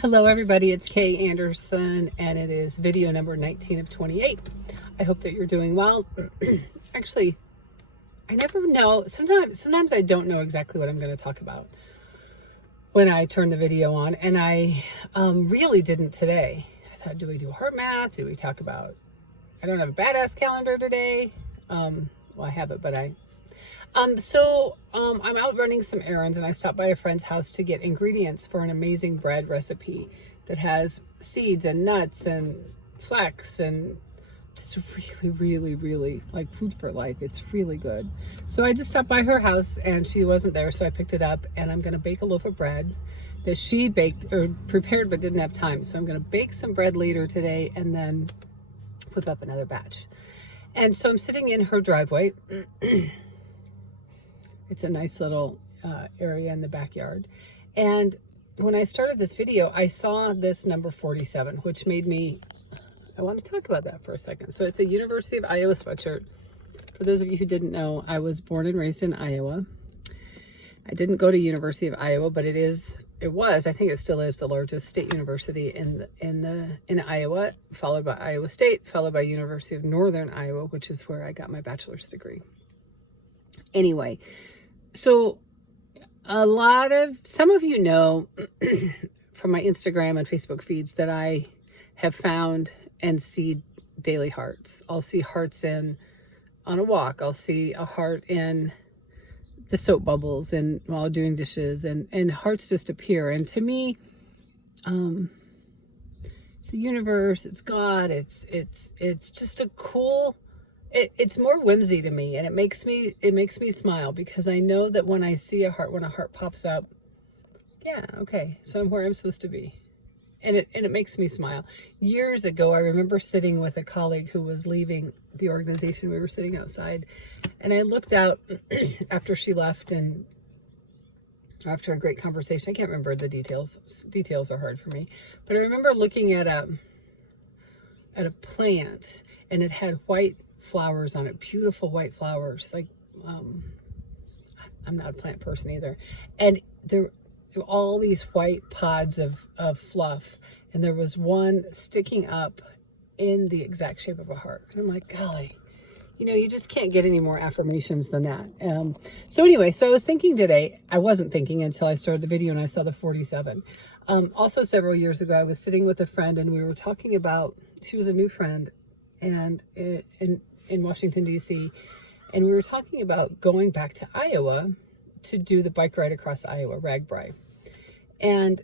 Hello everybody, it's Kay Anderson and it is video number 19 of 28. I hope that you're doing well. Actually, I never know. Sometimes I don't know exactly what I'm going to talk about when I turn the video on, and I really didn't today. I thought, do we do heart math? Do we talk about, I don't have a badass calendar today. Well, I have it, but I'm out running some errands and I stopped by a friend's house to get ingredients for an amazing bread recipe that has seeds and nuts and flax and just really like food for life. It's really good. So I just stopped by her house and she wasn't there, so I picked it up and I'm going to bake a loaf of bread that she baked or prepared but didn't have time. So I'm going to bake some bread later today and then whip up another batch. And so I'm sitting in her driveway. It's a nice little area in the backyard. And when I started this video, I saw this number 47, which made me, I want to talk about that for a second. So it's a University of Iowa sweatshirt. For those of you who didn't know, I was born and raised in Iowa. I didn't go to University of Iowa, but it was, I think it still is, the largest state university in Iowa, followed by Iowa State, followed by University of Northern Iowa, which is where I got my bachelor's degree. Anyway, so some of you know from my Instagram and Facebook feeds that I have found and see daily hearts. I'll see hearts on a walk. I'll see a heart in the soap bubbles and while doing dishes, and hearts just appear. And to me, it's the universe, it's God, it's just a cool, it's more whimsy to me, and it makes me smile, because I know that when I see a heart, when a heart pops up, yeah, okay, so I'm where I'm supposed to be. And it makes me smile. Years ago, I remember sitting with a colleague who was leaving the organization. We were sitting outside, and I looked out after she left, and after a great conversation. I can't remember the details. Details are hard for me. But I remember looking at a plant, and it had white flowers on it, beautiful white flowers. Like, I'm not a plant person either. And there were all these white pods of fluff, and there was one sticking up in the exact shape of a heart. And I'm like, golly, you just can't get any more affirmations than that. So anyway, so I was thinking today, I wasn't thinking until I started the video and I saw the 47. Also several years ago, I was sitting with a friend and we were talking about, she was a new friend and in Washington, D.C., and we were talking about going back to Iowa to do the bike ride across Iowa, RAGBRAI. And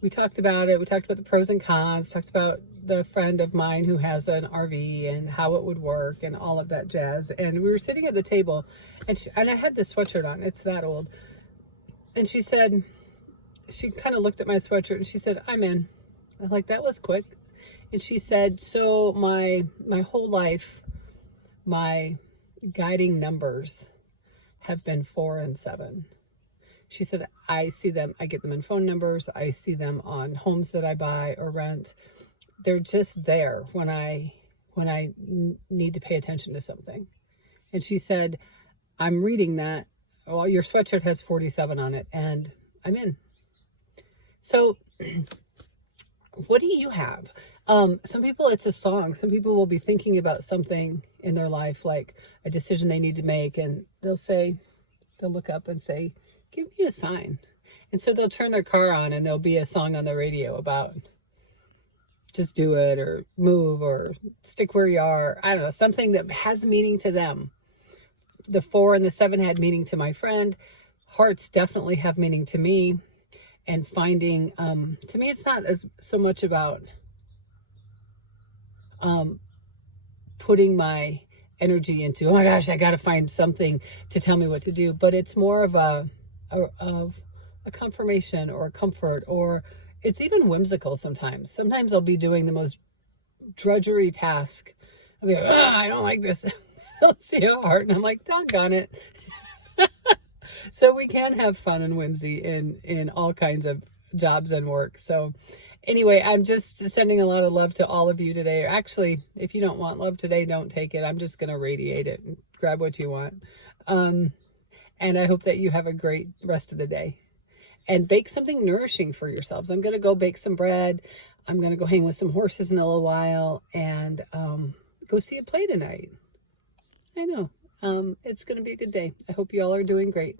we talked about it. We talked about the pros and cons, talked about the friend of mine who has an RV and how it would work and all of that jazz. And we were sitting at the table, and I had this sweatshirt on. It's that old. And she said, she kind of looked at my sweatshirt and she said, I'm in. I was like, that was quick. And she said, so my whole life, my guiding numbers have been 4 and 7. She said, I see them, I get them in phone numbers. I see them on homes that I buy or rent. They're just there when I need to pay attention to something. And she said, I'm reading that. Well, your sweatshirt has 47 on it, and I'm in. So what do you have? Some people, it's a song. Some people will be thinking about something in their life, like a decision they need to make, and they'll look up and say, give me a sign. And so they'll turn their car on and there'll be a song on the radio about just do it, or move, or stick where you are. I don't know, something that has meaning to them. The 4 and the 7 had meaning to my friend. Hearts definitely have meaning to me. And finding, to me, it's not so much about putting my energy into, oh my gosh, I got to find something to tell me what to do. But it's more of a confirmation or a comfort, or it's even whimsical sometimes. Sometimes I'll be doing the most drudgery task. I'll be like, I don't like this. I'll see a heart and I'm like, doggone it. So we can have fun and whimsy in all kinds of jobs and work. So anyway, I'm just sending a lot of love to all of you today. Actually, if you don't want love today, don't take it. I'm just going to radiate it and grab what you want. And I hope that you have a great rest of the day. and bake something nourishing for yourselves. I'm going to go bake some bread. I'm going to go hang with some horses in a little while and go see a play tonight. I know. It's going to be a good day. I hope you all are doing great.